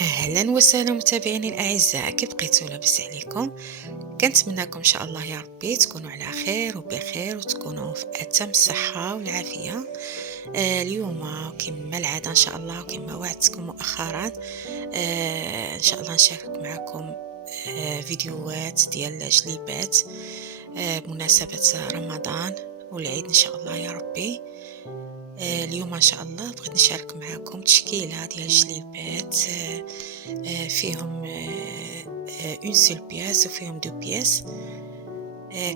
أهلا وسهلا متابعيني الأعزاء، كيف بقيتوا؟ لاباس عليكم؟ كنتمنىكم إن شاء الله يا ربي تكونوا على خير وبخير وتكونوا في أتم الصحة والعافية. اليوم كما العادة إن شاء الله وكما وعدتكم مؤخرا، إن شاء الله نشارك معكم فيديوهات ديال جليبات بمناسبة رمضان والعيد إن شاء الله يا ربي. اليوم إن شاء الله بغيت نشارك معكم تشكيلة ديال الجليبات، فيهم اون سول بياس وفيهم دو بياس.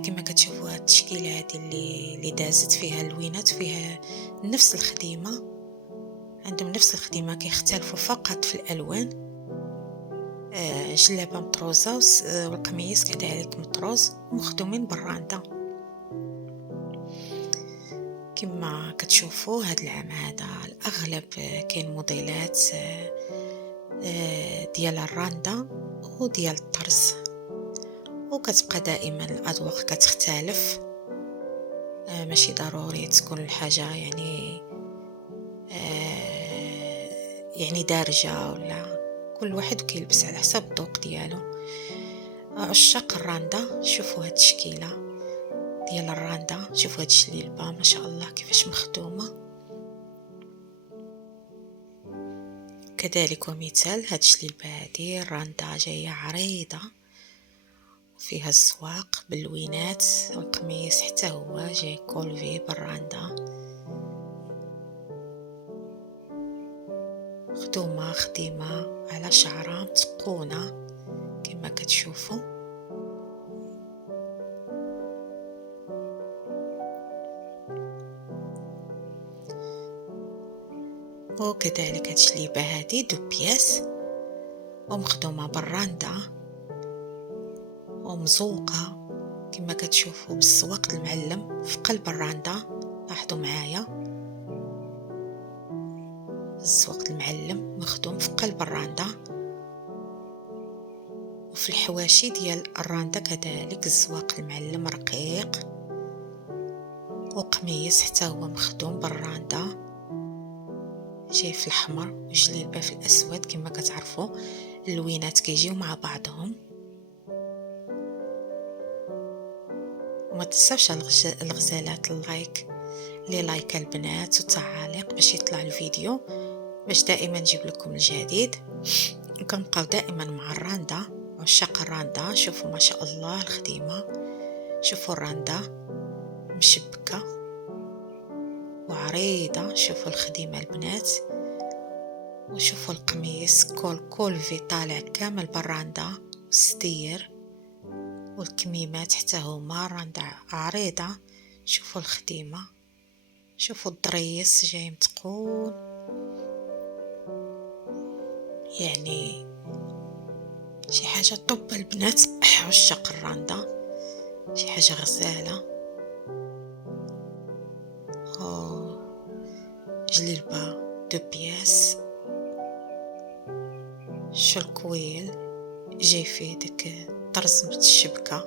كما كتشوفوا هاد التشكيلة هادي اللي دازت فيها اللوينات، فيها نفس الخديمة، عندهم نفس الخديمة، كيختلفوا فقط في الألوان. جلابة مطروزة والقميص كذلك مطروز ومخدومين بالراندا. كما كتشوفوا هاد العام هذا الأغلب كاين موديلات ديال الراندا وديال الطرز، وكتبقى دائما الأذواق كتختلف. ماشي ضروري تكون الحاجة يعني دارجة، ولا كل واحد كيلبس على حسب الذوق ديالو. عشاق الراندا شوفوا هاد التشكيلة ديال الراندا، شوفوا هاد الجليلبة ما شاء الله كيفاش مخدومة. كذلك ومثال هاد الجليلبة هادي الراندا جاية عريضة وفيها الزواق باللوينات، والقميص حتى هو جاي كولفي بالراندا، خديمة على شعرة متقونة كما كتشوفوا. وكذلك هاد الجليبة هادي دو بياس ومخدومة بالراندا ومزوقة كما كتشوفوا بالزواق المعلم في قلب الراندا. لاحظوا معايا الزواق المعلم مخدوم في قلب الراندا، وفي الحواشي ديال الراندا كذلك الزواق المعلم رقيق، وقميص حتى هو مخدوم بالراندا جاي في الأحمر وجليبة في الأسود. كما كتعرفوا اللوينات كيجيو مع بعضهم. وما تنساوش الغزالات اللايك لايك البنات والتعاليق باش يطلع الفيديو، باش دائما نجيب لكم الجديد. وكنبقاو دائما مع الراندا، عشاق الراندا. شوفوا ما شاء الله الخديمة، شوفوا الراندا مشبكة وعريضة، شوفوا الخديمة البنات، وشوفوا القميص كولفي طالع كامل بالراندا والستير والكميمات حتى هما الراندا عريضة. شوفوا الخديمة، شوفوا الضريس جاي متقون، يعني شي حاجة طب البنات عشاق الراندا، شي حاجة غزالة. جليلبة دو بياس، شركويل جاي فيه داك طرز الشبكة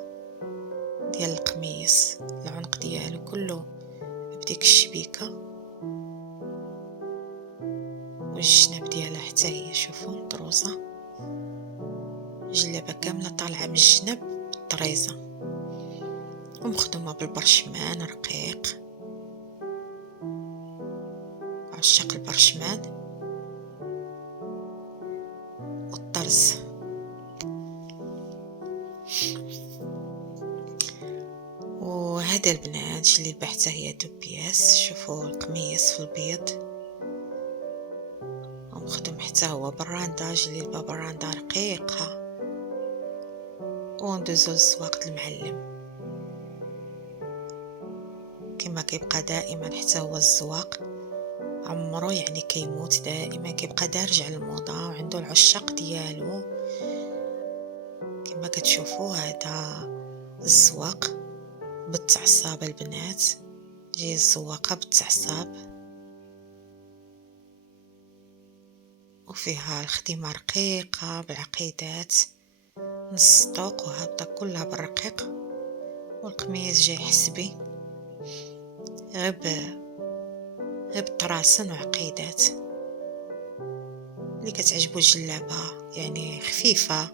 ديال القميص، العنق ديالو كله بديك الشبيكة، والجناب ديالها حتى هي شوفوا مطروزة، جلابة كاملة طالعة من الجناب بالطريزة ومخدومة بالبرشمان رقيق. عشاق البرشمان والطرز. وهذا البنات جليبة حتى هي دو بياس، شوفوا القميص في البيض ومخدوم حتى هو بالراندا، جليبة بالراندا رقيقة. وندوزو للزواق المعلم كما كيبقى دائما حتى هو الزواق عمرو، يعني كيموت دائما، كيبقى دارج على الموضة وعنده العشاق ديالو. كما كتشوفوا هذا الزواق بالتعصاب البنات، جاي الزواقة بالتعصاب وفيها الخدمة رقيقة بالعقيدات نص طوق وهابطة كلها بالرقيق، والقميص جاي حسبي غير بطراسن وعقيدات. اللي كتعجبو الجلابة يعني خفيفة.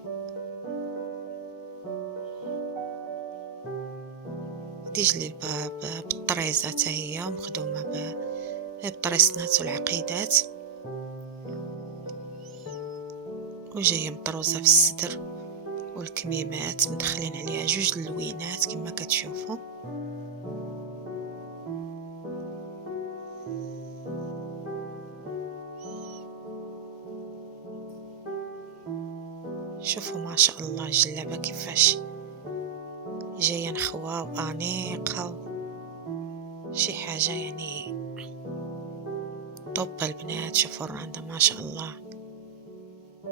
دي جليبة بالطريزة حتى هي مخدومة بالطريسنات والعقيدات، وجاية مطروزة في الصدر والكميمات، مدخلين عليها جوج اللوينات كما كتشوفوا. شوفوا ما شاء الله الجلابة كيفاش جاية نخوة وانيقة، شي حاجة يعني طب البنات. شوفوا الراندا ما شاء الله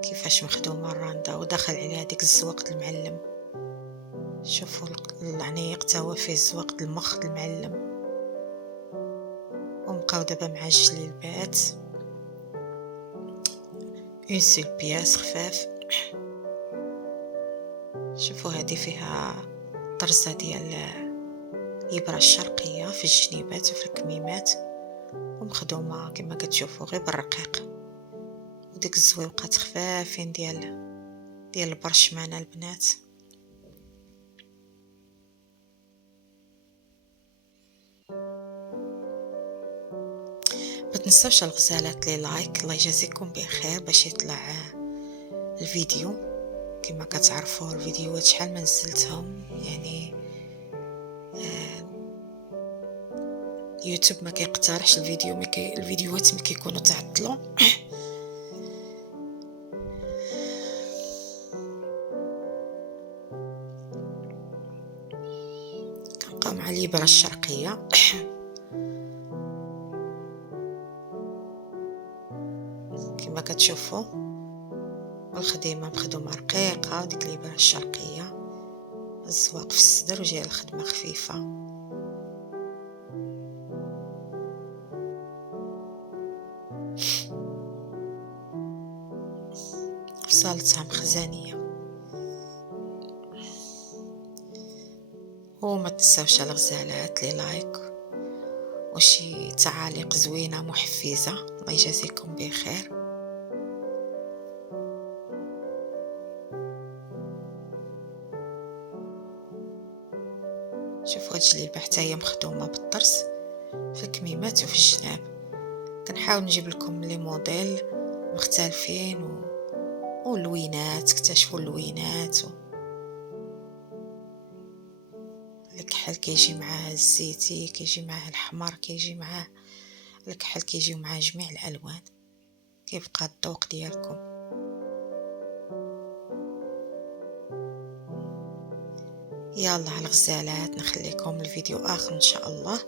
كيفاش مخدومة الراندا، ودخل عليها ديك الزوق المعلم. شوفوا العنيق تا هو فيه الزوق المخ المعلم. ونبقاو دابا مع الجليبات، اون سول بياس خفاف. شوفوا هذه فيها طرزة ديال الإبرة الشرقية في الجنيبات وفي الكميمات، ومخدومة كما كتشوفوا غير بالرقيق، وديك الزويقات خفافين ديال البرشمانة البنات. ما تنساوش الغزالات لي لايك، الله يجازيكم بخير باش يطلع الفيديو. كما كتعرفوا الفيديوهات شحال ما نزلتهم يعني يوتيوب ما كيقترحش الفيديوهات ما كيكونوا تعطلوا. كنبقاو مع الإبرة الشرقية. كما كتشوفوا والخديمه مخدومه رقيقه، وديك الإبرة الشرقيه الزواق في الصدر، وجايه الخدمه خفيفه. وصالتها مخزانيه. وما تنساوش الغزالات لي لايك وشي تعاليق زوينه محفزه، الله يجازيكم بخير. شوفوا هاد الجليبه حتى هي مخدومه بالطرس في الكميمات وفي الجناب. كنحاول نجيب لكم لي موديل مختلفين واللوينات، اكتشفوا اللوينات الكحل كيجي معاه الزيتي، كيجي معاه الحمر، كيجي معاه الكحل، كيجيو معاه جميع الالوان، كيبقى الذوق ديالكم. يلا على الغزالات، نخليكم الفيديو اخر ان شاء الله،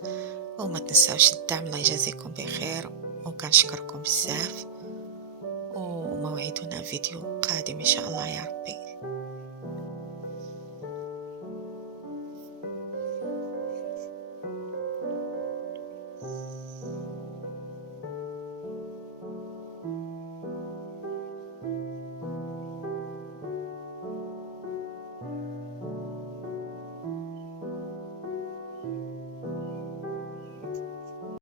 وما تنساوش الدعم، الله يجازيكم بخير، وكنشكركم بزاف، وموعدنا فيديو قادم ان شاء الله يا ربي.